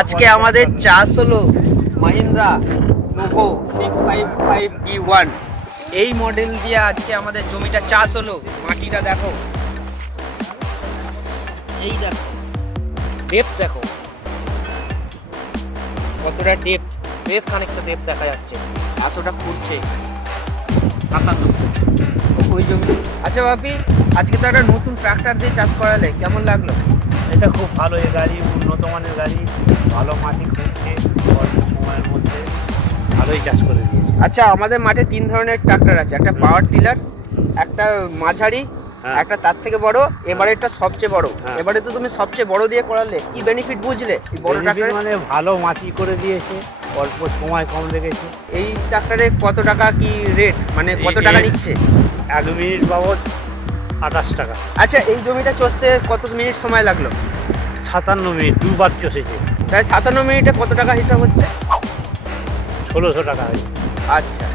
আজকে আমাদের চাষ হলো মাহিন্দ্রা নোভো 655B1 এই মডেল দিয়ে আজকে আমাদের জমিটা চাষ হলো। মাটিটা দেখো, এই দেখো ডেপথ দেখো কতটা ডেপথ, বেশ খানিকটা ডেপথ দেখা যাচ্ছে, এতটা খুঁড়ছে 57 ওই জমি। আচ্ছা বাপি, আজকে তো একটা নতুন ট্রাক্টর দিয়ে চাষ করালে, কেমন লাগলো? এটা খুব ভালো, এই গাড়ি উন্নত মানের গাড়ি, ভালো মাটি খুঁজছে, অল্প সময়ের মধ্যে ভালোই চাষ করে দিয়েছে। আচ্ছা, আমাদের মাঠে 3 ধরনের ট্রাক্টর আছে, একটা পাওয়ার টিলার, একটা মাঝারি, একটা তার থেকে বড়, এবারে এটা সবচেয়ে বড়। এবারে তো তুমি সবচেয়ে বড় দিয়ে করালে, কি বেনিফিট বুঝলে এই বড় ট্রাক্টরে? মানে ভালো মাটি করে দিয়েছে, অল্প সময় কম লেগেছে। এই ট্রাক্টরে কত টাকা কি রেট, মানে কত টাকা নিচ্ছে? 1 মিনিট বাবদ 28 টাকা। আচ্ছা, এই জমিটা চষতে কত মিনিট সময় লাগলো? 57 মিনিট, দুবার চষেছে। তাই 57 মিনিটে কত টাকা হিসাব হচ্ছে? 1600 টাকা হয়েছে। আচ্ছা।